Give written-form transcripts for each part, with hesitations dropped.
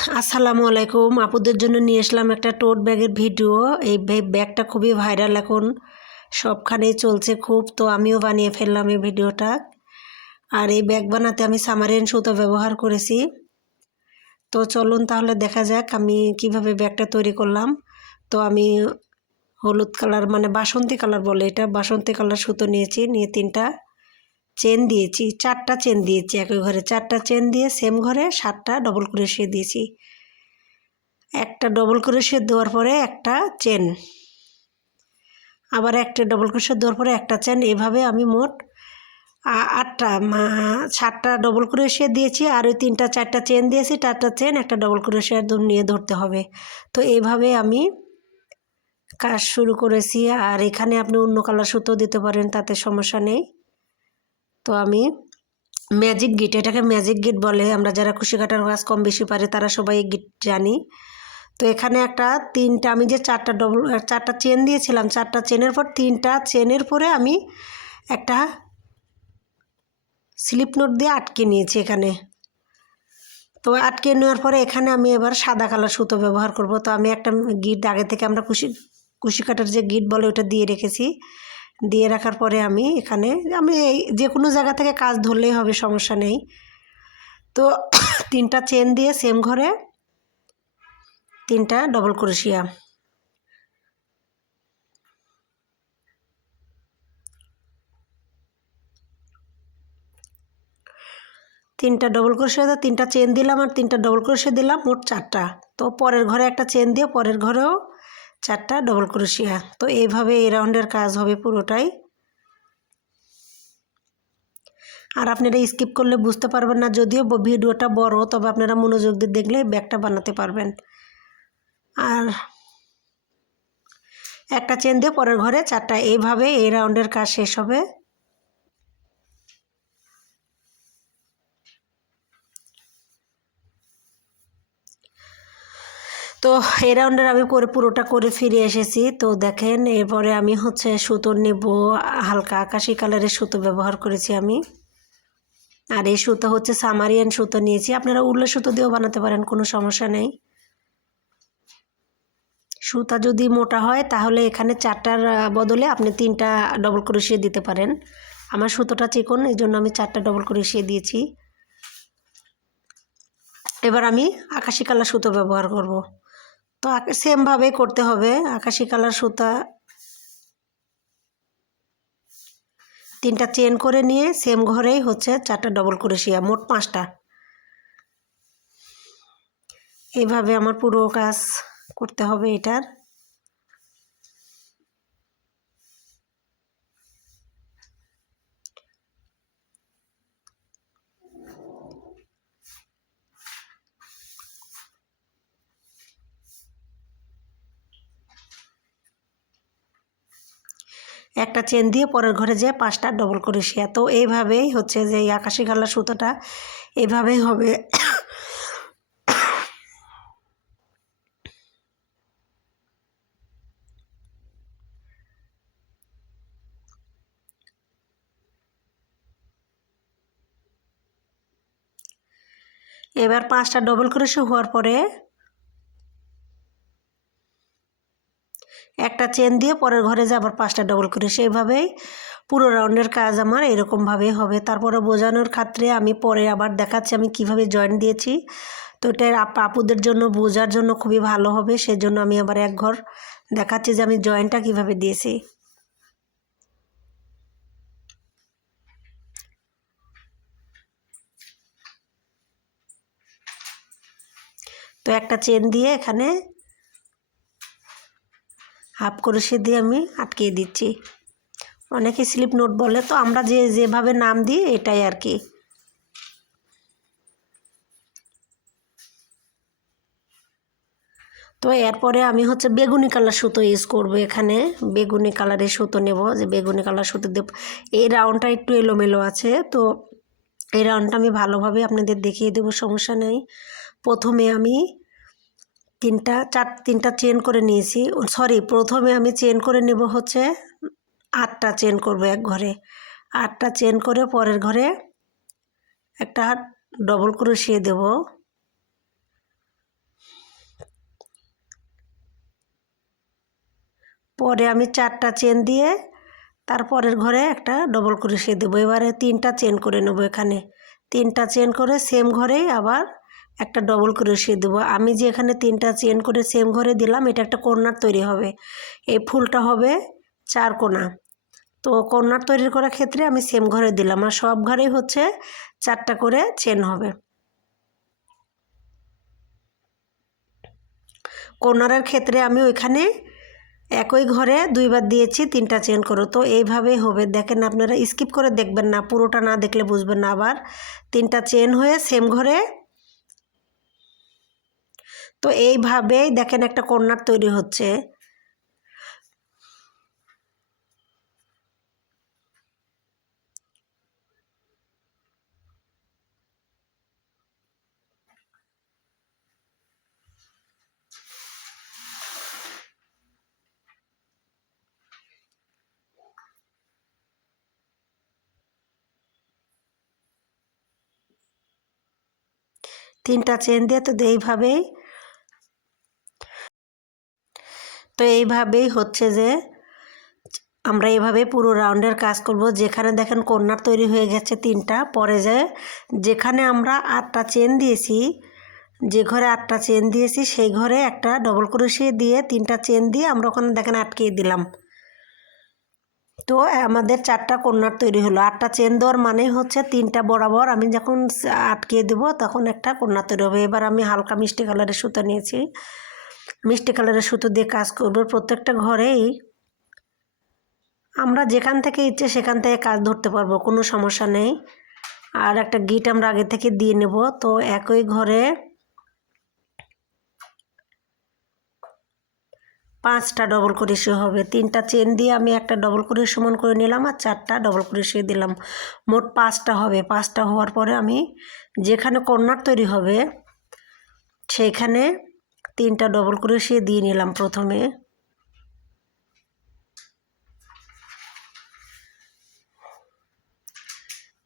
আসসালামু আলাইকুম। আপুদের জন্য নিয়ে আসলাম একটা টোট ব্যাগের ভিডিও। এই ব্যাগটা খুবই ভাইরাল, এখন সবখানেই চলছে খুব, তো আমিও বানিয়ে ফেললাম এই ভিডিওটা। আর এই ব্যাগ বানাতে আমি সামারিয়ান সুতো ব্যবহার করেছি। তো চলুন তাহলে দেখা যাক আমি কিভাবে ব্যাগটা তৈরি করলাম। তো আমি হলুদ কালার, মানে বাসন্তী কালার বলে এটা, বাসন্তী কালার সুতো নিয়েছি, নিয়ে 3টা চেন দিয়েছি, 4টা চেন দিয়েছি একই ঘরে, 4টা চেন দিয়ে সেম ঘরে 7টা ডবল ক্রোশিয়া দিয়েছি। একটা ডবল ক্রোশিয়া দেওয়ার পরে একটা চেন, আবার একটা ডবল ক্রোশিয়া দেওয়ার পরে একটা চেন, এভাবে আমি মোট 7টা ডবল ক্রোশিয়া দিয়েছি। আর ওই 3টা 4টা চেন দিয়েছি, 4টা চেন একটা ডবল ক্রোশিয়া নিয়ে ধরতে হবে। তো এইভাবে আমি কাজ শুরু করেছি। আর এখানে আপনি অন্য কালার সুতো দিতে পারেন, তাতে সমস্যা নেই। তো আমি ম্যাজিক গিট, এটাকে ম্যাজিক গিট বলে, আমরা যারা কুশি কাটার কাজ কম বেশি পারে তারা সবাই এই গিট জানি। তো এখানে আমি যে 4টা চেন দিয়েছিলাম, 4টা চেনের পর 3টা চেনের পরে আমি একটা স্লিপ নোট দিয়ে আটকে নিয়েছি এখানে। তো আটকে নেওয়ার পরে এখানে আমি এবার সাদা কালার সুতো ব্যবহার করব। তো আমি একটা গিট আগে থেকে আমরা কুশি কাটার যে গিট বলে ওটা দিয়ে রেখেছি। দিয়ে রাখার পরে আমি এখানে যে কোনো জায়গা থেকে কাজ ধরলেই হবে, সমস্যা নেই। তো 3টা চেন দিয়ে সেম ঘরে 3টা ডবল ক্রোশিয়া, 3টা ডবল ক্রোশিয়া, 3টা চেন দিলাম আর 3টা ডবল ক্রোশিয়া দিলাম, মোট 4টা। তো পরের ঘরে একটা চেন দিয়ে পরের ঘরেও 4টা ডবল ক্রোশিয়া। তো এইভাবে এই রাউন্ডের কাজ হবে পুরোটাই। আর আপনারা স্কিপ করলে বুঝতে পারবেন না, যদিও ভিডিওটা বড়, তবে আপনারা মনোযোগ দিয়ে দেখলে ব্যাগটা বানাতে পারবেন। আর একটা চেন দিয়ে পরের ঘরে 4টা, এইভাবে এই রাউন্ডের কাজ শেষ হবে। তো এই রাউন্ডের আমি পুরোটা করে ফিরে এসেছি। তো দেখেন, এরপরে আমি সুতো নেব, হালকা আকাশি কালারের সুতো ব্যবহার করেছি আমি। আর এই সুতো সামারিয়ান সুতো নিয়েছি, আপনারা উলের সুতো দিয়েও বানাতে পারেন, কোনো সমস্যা নেই। সুতা যদি মোটা হয় তাহলে এখানে 4টার বদলে আপনি 3টা ডবল ক্রোশিয়া দিতে পারেন। আমার সুতোটা চিকন, এই জন্য আমি 4টা ডবল ক্রোশিয়া দিয়েছি। এবার আমি আকাশি কালার সুতো ব্যবহার করব। তো সেমভাবে করতে হবে। আকাশি কালার সুতা 3টা চেন করে নিয়ে সেম ঘরেই 4টা ডবল ক্রোশিয়া, মোট 5টা। এইভাবে আমার পুরো কাজ করতে হবে এটার। একটা চেন দিয়ে পরের ঘরে যেয়ে 5টা ডবল ক্রোশিয়া। তো এইভাবেই যে এই আকাশি কালার সুতোটা এভাবেই হবে। এবার 5টা ডবল ক্রোশিয়া হওয়ার পরে একটা চেন দিয়ে পরের ঘরে যে আবার 5টা ডবল ক্রোশিয়া, এইভাবেই পুরো রাউন্ডের কাজ আমার এরকমভাবেই হবে। তারপরে বোঝানোর ক্ষেত্রে আমি পরে আবার দেখাচ্ছি আমি কিভাবে জয়েন দিয়েছি। তো এটা আপুদের জন্য বোঝার জন্য খুবই ভালো হবে, সেজন্য আমি আবার এক ঘর দেখাচ্ছি যে আমি জয়েনটা কিভাবে দিয়েছি। তো একটা চেন দিয়ে এখানে হাফ ক্রোশিয়া দিয়ে আমি আটকিয়ে দিচ্ছি। অনেকে স্লিপ নোট বলে, তো আমরা যেভাবে নাম দিই এটাই আর কি। তো এরপরে আমি বেগুনি কালার সুতো ইউজ করব। এখানে বেগুনি কালারের সুতো নেব, যে বেগুনি কালার সুতো দেব। এই রাউন্ডটা একটু এলোমেলো আছে, তো এই রাউন্ডটা আমি ভালোভাবে আপনাদের দেখিয়ে দেবো, সমস্যা নেই। প্রথমে আমি 3টা চেন করে নিয়েছি, সরি, প্রথমে আমি চেন করে নেব 8টা চেন করব এক ঘরে। 8টা চেন করে পরের ঘরে একটা ডবল ক্রোশিয়া দেব। পরে আমি 4টা চেন দিয়ে তারপরের ঘরে একটা ডবল ক্রোশে দেবো। এবারে 3টা চেন করে নেব। এখানে 3টা চেন করে সেম ঘরেই আবার একটা ডবল ক্রোশে দেবো। আমি যে এখানে 3টা চেন করে সেম ঘরে দিলাম, এটা একটা কর্নার তৈরি হবে। এই ফুলটা হবে 4 কোনা। তো কর্নার তৈরি করার ক্ষেত্রে আমি সেম ঘরে দিলাম, আর সব ঘরেই হচ্ছে 4টা করে চেন হবে। কর্নারের ক্ষেত্রে আমি ওইখানে একই ঘরে 2বার দিয়েছি 3টা চেন করো। তো এইভাবেই হবে। দেখেন, আপনারা স্কিপ করে দেখবেন না, পুরোটা না দেখলে বুঝবেন না। আবার 3টা চেন হয়ে সেম ঘরে, তো এইভাবেই দেখেন একটা কর্নার তৈরি হচ্ছে। তিনটা চেন দিয়ে এইভাবেই হচ্ছে যে আমরা এইভাবে পুরো রাউন্ডের কাজ করব। যেখানে দেখেন কর্নার তৈরি হয়ে গেছে 3টা, পরে যেখানে আমরা 8টা চেন দিয়েছি, যে ঘরে 8টা চেন দিয়েছি সেই ঘরে একটা ডবল ক্রোশে দিয়ে 3টা চেন দিয়ে আমরা ওখানে দেখেন আটকিয়ে দিলাম। তো আমাদের 4টা কর্নার তৈরি হলো। 8টা চেন দেওয়ার মানে হচ্ছে 3টা বরাবর আমি যখন আটকিয়ে দেবো তখন একটা কর্নার তৈরি হবে। এবার আমি হালকা মিষ্টি কালারের সুতো নিয়েছি, মিষ্টি কালারের সুতো দিয়ে কাজ করব। প্রত্যেকটা ঘরেই আমরা যেখান থেকে ইচ্ছে সেখান থেকে কাজ ধরতে পারবো, কোনো সমস্যা নেই। আর একটা গিট আমরা আগে থেকে দিয়ে নেব। তো একই ঘরে 5টা ডবল ক্রোশে হবে। 3টা চেন দিয়ে আমি একটা ডবল ক্রোশে সমান করে নিলাম, আর 4টা ডবল ক্রোশে দিলাম। মোট 5টা হবে। 5টা হওয়ার পরে আমি যেখানে কর্নার তৈরি হবে সেইখানে 3টা ডবল ক্রোশে দিয়ে নিলাম। প্রথমে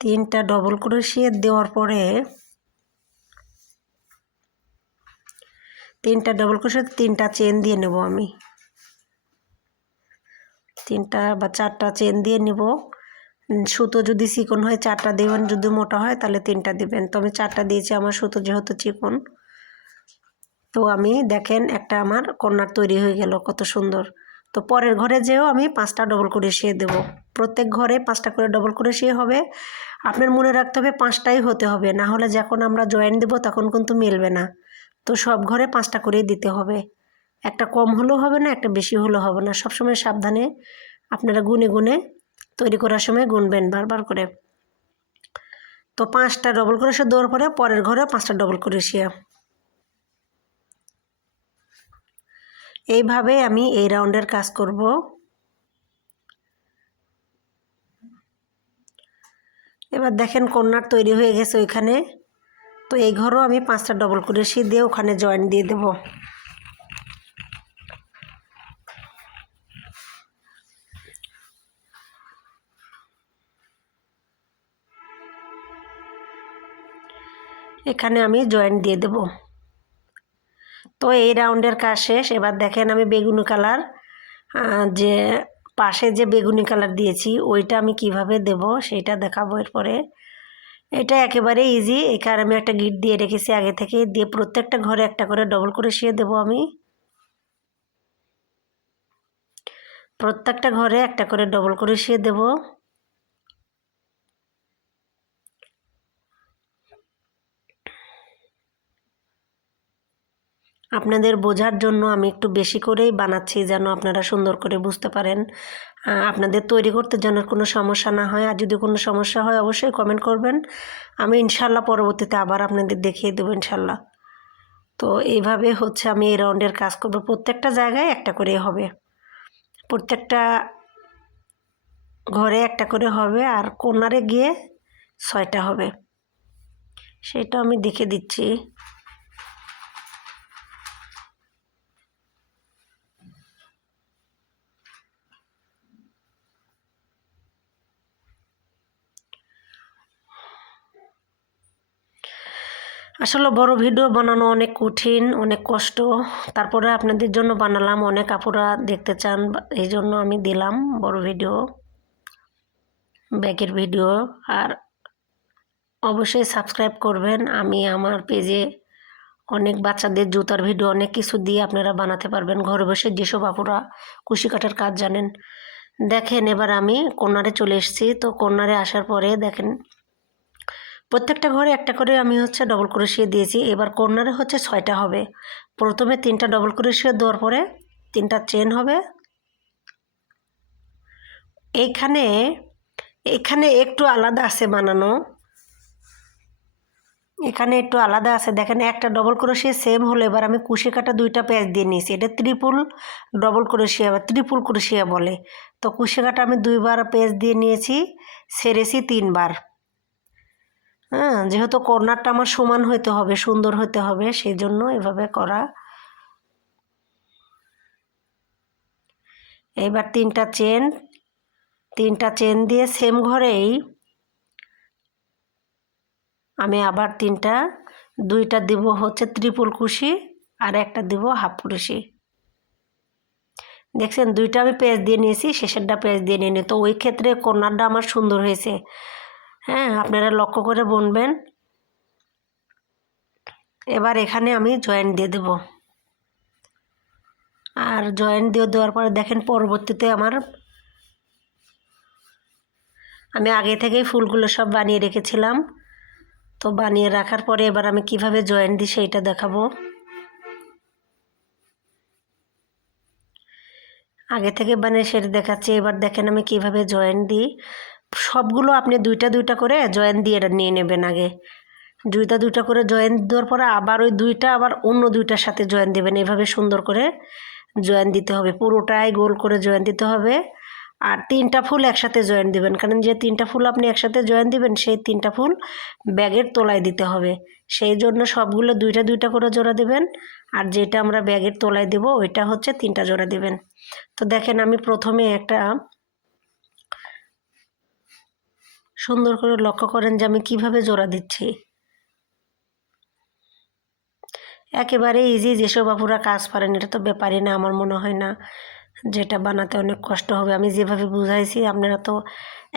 3টা ডবল ক্রোশে দেওয়ার পরে 3টা ডবল ক্রোশে 3টা চেন দিয়ে নেব। আমি 3টা বা 4টা চেন দিয়ে নেব। সুতো যদি চিকন হয় 4টা দেবেন, যদি মোটা হয় তাহলে 3টা দেবেন। তো আমি 4টা দিয়েছি, আমার সুতো যেহেতু চিকন। তো আমি দেখেন একটা আমার কর্নার তৈরি হয়ে গেল, কত সুন্দর। তো পরের ঘরে যেও আমি 5টা ডবল ক্রোশে দেব। প্রত্যেক ঘরে 5টা করে ডবল ক্রোশে হবে। আপনার মনে রাখতে হবে 5টাই হতে হবে, না হলে যখন আমরা জয়েন দেব তখন কিন্তু মিলবে না। তো সব ঘরে 5টা করেই দিতে হবে। একটা কম হলেও হবে না, একটা বেশি হলেও হবে না। সবসময় সাবধানে আপনারা গুনে গুনে তৈরি করার সময় গুনবেন বারবার করে। তো 5টা ডবল ক্রোশে দেওয়ার পরে পরের ঘরে 5টা ডবল ক্রোশে। এইভাবে আমি এই রাউন্ডের কাজ করব। এবার দেখেন কর্নার তৈরি হয়ে গেছে ওইখানে। তো এই ঘরেও আমি 5টা ডবল ক্রোশে দিয়ে ওখানে জয়েন দিয়ে দেব। এখানে আমি জয়েন দিয়ে দেব। তো এই রাউন্ডের কাজ শেষ। এবার দেখেন আমি বেগুনি কালার, যে পাশে যে বেগুনি কালার দিয়েছি ওইটা আমি কিভাবে দেব সেটা দেখাবো এরপরে। এটা একেবারে ইজি। এখানে আমি একটা গিট দিয়ে রেখেছি আগে থেকে, দিয়ে প্রত্যেকটা ঘরে একটা করে ডবল ক্রোশে দেব। আমি প্রত্যেকটা ঘরে একটা করে ডবল ক্রোশে দেব। আপনাদের বোঝার জন্য আমি একটু বেশি করেই বানাচ্ছি, যেন আপনারা সুন্দর করে বুঝতে পারেন, আপনাদের তৈরি করতে যেন কোনো সমস্যা না হয়। আর যদি কোনো সমস্যা হয় অবশ্যই কমেন্ট করবেন, আমি ইনশাল্লাহ পরবর্তীতে আবার আপনাদের দেখিয়ে দেবো ইনশাল্লাহ। তো এইভাবে হচ্ছে আমি এই রাউন্ডের কাজ করব। প্রত্যেকটা জায়গায় একটা করে হবে, প্রত্যেকটা ঘরে একটা করে হবে, আর কর্নারে গিয়ে 6টা হবে। সেটা আমি দেখে দিচ্ছি। আসলে বড় ভিডিও বানানো অনেক কঠিন, অনেক কষ্ট। তারপরে আপনাদের জন্য বানালাম, অনেক আপুরা দেখতে চান, এই জন্য আমি দিলাম বড় ভিডিও, ব্যাগের ভিডিও। আর অবশ্যই সাবস্ক্রাইব করবেন। আমি আমার পেজে অনেক বাচ্চাদের জুতার ভিডিও, অনেক কিছু দিয়ে আপনারা বানাতে পারবেন ঘরে বসে, যেসব আপুরা কুশি কাটার কাজ জানেন। দেখেন এবার আমি কর্নারে চলে এসেছি। তো কর্নারে আসার পরে দেখেন প্রত্যেকটা ঘরে একটা করে আমি ডবল ক্রোশিয়া দিয়েছি। এবার কর্নারে 6টা হবে। প্রথমে 3টা ডবল ক্রোশিয়া দেওয়ার পরে 3টা চেন হবে। এইখানে এখানে একটু আলাদা আছে বানানো, এখানে একটু আলাদা আছে। দেখেন একটা ডবল ক্রোশিয়া সেম হলো। এবার আমি কুশি কাটা 2টা প্যাচ দিয়ে নিয়েছি। এটা ট্রিপল ডবল ক্রোশিয়া বা ট্রিপল ক্রোশিয়া বলে। তো কুশি কাটা আমি 2বার প্যাচ দিয়ে নিয়েছি, ছেড়েছি 3বার। হ্যাঁ, যেহেতু কর্নারটা আমার সমান হতে হবে, সুন্দর হতে হবে, সেই জন্য এভাবে করা। এবার 3টা চেন দিয়ে সেম ঘরেই আমি আবার 2টা দিব ট্রিপল কুশি আর একটা দিব হাফ কুশি। দেখছেন 2টা আমি পেঁচ দিয়ে নিয়েছি, শেষেরটা পেঁচ দিয়ে নিয়ে তো ওই ক্ষেত্রে কর্নারটা আমার সুন্দর হয়েছে। হ্যাঁ, আপনারা লক্ষ্য করে বুনবেন। এবার এখানে আমি জয়েন্ট দিয়ে দেব। আর জয়েন্ট দিয়ে দেওয়ার পরে দেখেন পরবর্তীতে আমি আগে থেকেই ফুলগুলো সব বানিয়ে রেখেছিলাম। তো বানিয়ে রাখার পরে এবার আমি কিভাবে জয়েন্ট দিই সেইটা দেখাবো। আগে থেকে বানিয়ে সেটা দেখাচ্ছি। এবার দেখেন আমি কিভাবে জয়েন্ট দিই। সবগুলো আপনি 2টা করে জয়েন্ট দিয়ে নিয়ে নেবেন। আগে 2টা করে জয়েন্ট দেওয়ার পরে আবার ওই 2টা আবার অন্য 2টার সাথে জয়েন্ট দেবেন। এভাবে সুন্দর করে জয়েন্ট দিতে হবে, পুরোটাই গোল করে জয়েন্ট দিতে হবে। আর 3টা ফুল একসাথে জয়েন্ট দিবেন, কারণ যে 3টা ফুল আপনি একসাথে জয়েন্ট দিবেন সেই 3টা ফুল ব্যাগের তলায় দিতে হবে। সেই জন্য সবগুলো 2টা করে জোড়া দেবেন। আর যেটা আমরা ব্যাগের তলায় দেব ওইটা 3টা জোড়া দেবেন। তো দেখেন আমি প্রথমে একটা সুন্দর করে লক্ষ্য করেন যে আমি কিভাবে জোড়া দিচ্ছি। একেবারে ইজি, যেসব আপুরা কাজ পারেন এটা তো ব্যাপারই না। আমার মনে হয় না যেটা বানাতে অনেক কষ্ট হবে। আমি যেভাবে বুঝাইছি আপনারা তো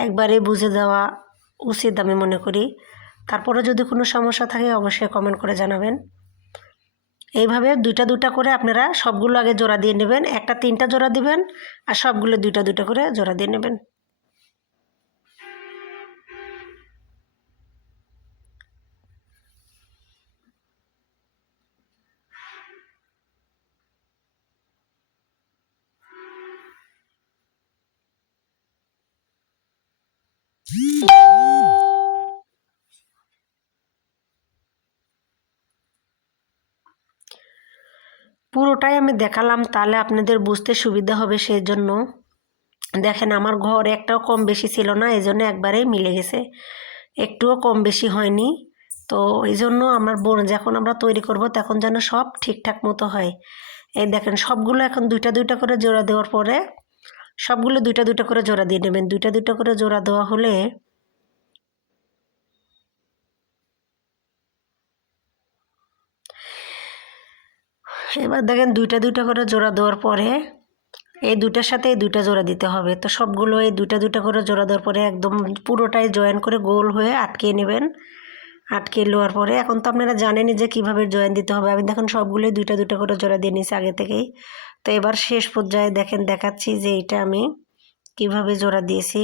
একবারেই বুঝে দেওয়া উচিত আমি মনে করি। তারপরে যদি কোনো সমস্যা থাকে অবশ্যই কমেন্ট করে জানাবেন। এইভাবে 2টা করে আপনারা সবগুলো আগে জোড়া দিয়ে নেবেন। একটা 3টা জোড়া দিবেন আর সবগুলো 2টা করে জোড়া দিয়ে নেবেন। পুরোটাই আমি দেখালাম, তাহলে আপনাদের বুঝতে সুবিধা হবে। সেই জন্য দেখেন আমার ঘর একটাও কম বেশি ছিল না, এই জন্য একবারেই মিলে গেছে, একটুও কম বেশি হয়নি। তো এই জন্য আমার যখন আমরা তৈরি করব তখন যেন সব ঠিকঠাক মতো হয়। এই দেখেন সবগুলো এখন 2টা করে জোড়া দেওয়ার পরে সবগুলো 2টা করে জোড়া দিয়ে নেবেন। 2টা করে জোড়া দেওয়া হলে এবার দেখেন 2টা করে জোড়া দেওয়ার পরে এই 2টার সাথে এই 2টা জোড়া দিতে হবে। তো সবগুলো এই 2টা করে জোড়া দেওয়ার পরে একদম পুরোটাই জয়েন করে গোল হয়ে আটকিয়ে নেবেন। আটকে নেওয়ার পরে এখন তো আপনারা জানেনই যে কীভাবে জয়েন দিতে হবে। আমি দেখুন সবগুলোই 2টা করে জোড়া দিয়ে নিয়েছি আগে থেকেই। তো এবার শেষ পর্যায়ে দেখেন দেখাচ্ছি যে এটা আমি কিভাবে জোড়া দিয়েছি।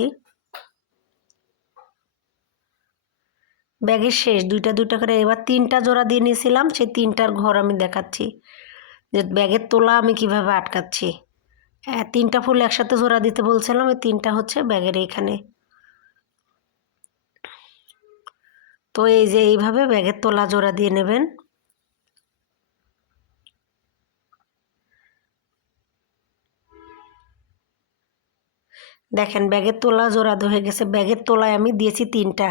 ব্যাগের শেষ 2টা করে এবার 3টা জোড়া দিয়ে নিয়েছিলাম, সেই 3টার ঘর আমি দেখাচ্ছি যে ব্যাগের তোলা আমি কিভাবে আটকাচ্ছি। 3টা ফুল একসাথে জোড়া দিতে বলছিলাম, ওই 3টা ব্যাগের এইখানে। তো এই যে এইভাবে ব্যাগের তোলা জোড়া দিয়ে নেবেন। দেখেন ব্যাগের তোলা জোড়া হয়ে গেছে। ব্যাগের তোলায় আমি দিয়েছি 3টা।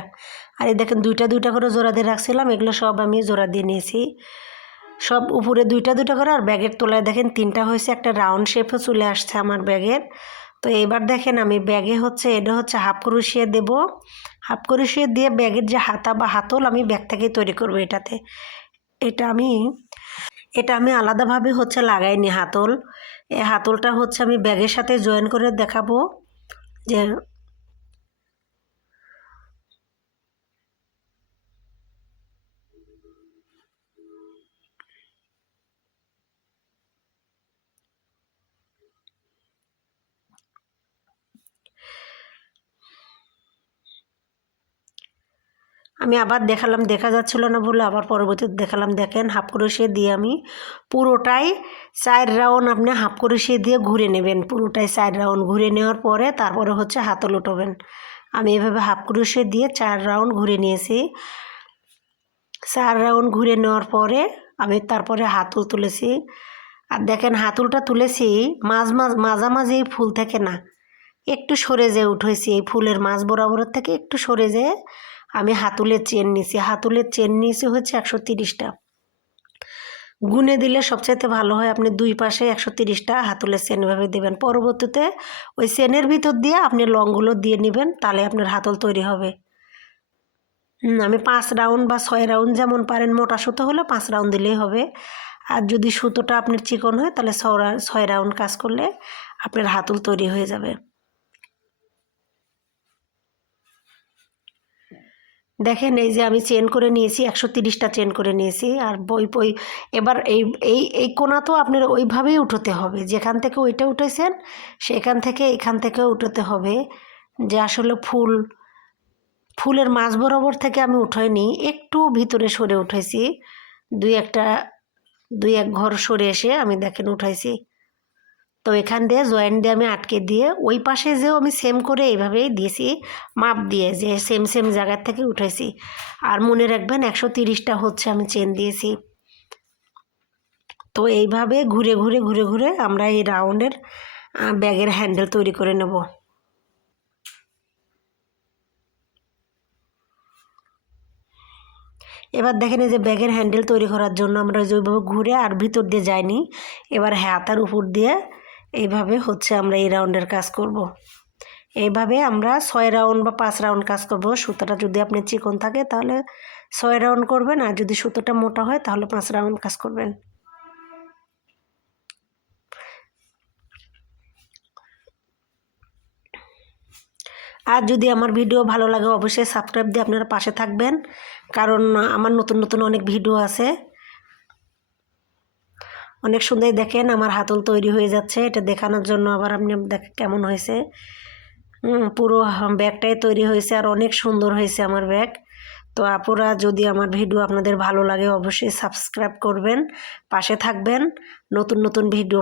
আর এই দেখেন 2টা করে জোড়া দিয়ে রাখছিলাম, এগুলো সব আমি জোড়া দিয়ে নিয়েছি। সব উপরে 2টা করে আর ব্যাগের তোলায় দেখেন 3টা হয়েছে, একটা রাউন্ড শেপও চলে আসছে আমার ব্যাগের। তো এবার দেখেন আমি ব্যাগে এটা হাফ ক্রোশিয়া দেব। হাফ ক্রোশিয়া দিয়ে ব্যাগের যে হাতা বা হাতল আমি ব্যাগ থেকেই তৈরি করব এটাতে। এটা আমি আলাদাভাবে হচ্ছে লাগাইনি হাতল। এই হাতলটা হচ্ছে আমি ব্যাগের সাথে জয়েন করে দেখাবো যে আমি আবার দেখালাম, দেখা যাচ্ছিল না বলে আবার পরবর্তীতে দেখালাম। দেখেন হাফ ক্রোশে দিয়ে আমি পুরোটাই 4 রাউন্ড আপনি হাফ ক্রোশে দিয়ে ঘুরে নেবেন। পুরোটাই 4 রাউন্ড ঘুরে নেওয়ার পরে তারপরে হচ্ছে হাতল উঠাবেন। আমি এভাবে হাফ ক্রোশে দিয়ে 4 রাউন্ড ঘুরে নিয়েছি। 4 রাউন্ড ঘুরে নেওয়ার পরে আমি তারপরে হাতল তুলেছি। আর দেখেন হাতলটা তুলেছি মাঝামাঝি এই ফুল থেকে না, একটু সরে যেয়ে উঠেছি। এই ফুলের মাঝ বরাবরের থেকে একটু সরে যেয়ে আমি হাতুলের চেন নিয়েছি। হাতুলের চেন নিয়েছি হচ্ছে 130টা। গুনে দিলে সবচাইতে ভালো হয়। আপনি 2 পাশে 130টা হাতুলের চেন এভাবে দেবেন। পরবর্তীতে ওই চেনের ভিতর দিয়ে আপনি লংগুলো দিয়ে নেবেন, তাহলে আপনার হাতল তৈরি হবে। আমি 5 রাউন্ড বা 6 রাউন্ড যেমন পারেন, মোটা সুতো হলে 5 রাউন্ড দিলেই হবে। আর যদি সুতোটা আপনার চিকন হয় তাহলে 6 রাউন্ড কাজ করলে আপনার হাতল তৈরি হয়ে যাবে। দেখেন এই যে আমি চেন করে নিয়েছি, 130টা চেন করে নিয়েছি। আর এবার এই কোণা তো আপনার ওইভাবেই উঠোতে হবে, যেখান থেকে ওইটা উঠেছেন সেখান থেকে এখান থেকেও উঠোতে হবে। যে আসলে ফুলের মাঝ বরাবর থেকে আমি উঠাইনি, একটু ভিতরে সরে উঠেছি। 2-1 ঘর সরে এসে আমি দেখেন উঠাইছি। তো এখান দিয়ে জয়েন্ট দিয়ে আমি আটকে দিয়ে ওই পাশে যেও আমি সেম করে এইভাবেই দিয়েছি, মাপ দিয়ে যে সেম জায়গার থেকে উঠেছি। আর মনে রাখবেন 130টা হচ্ছে আমি চেন দিয়েছি। তো এইভাবে ঘুরে ঘুরে আমরা এই রাউন্ডের ব্যাগের হ্যান্ডেল তৈরি করে নেব। এবার দেখেন এই যে ব্যাগের হ্যান্ডেল তৈরি করার জন্য আমরা যেভাবে ঘুরে আর ভিতর দিয়ে যাইনি, এবার হাতার উপর দিয়ে এইভাবে হচ্ছে আমরা এই রাউন্ডের কাজ করব। এইভাবে আমরা 6 রাউন্ড বা 5 রাউন্ড কাজ করব। সুতোটা যদি আপনি চিকন থাকে তাহলে 6 রাউন্ড করবেন, আর যদি সুতোটা মোটা হয় তাহলে 5 রাউন্ড কাজ করবেন। আর যদি আমার ভিডিও ভালো লাগে অবশ্যই সাবস্ক্রাইব দিয়ে আপনারা পাশে থাকবেন, কারণ আমার নতুন অনেক ভিডিও আছে। অনেক সুন্দর দেখেন আমার হাতল তৈরি হয়ে যাচ্ছে, এটা দেখানোর জন্য আবার আপনি দেখেন কেমন হয়েছে। পুরো ব্যাগটাই তৈরি হয়েছে আর অনেক সুন্দর হয়েছে আমার ব্যাগ। তো আপুরা যদি আমার ভিডিও আপনাদের ভালো লাগে অবশ্যই সাবস্ক্রাইব করবেন, পাশে থাকবেন, নতুন ভিডিও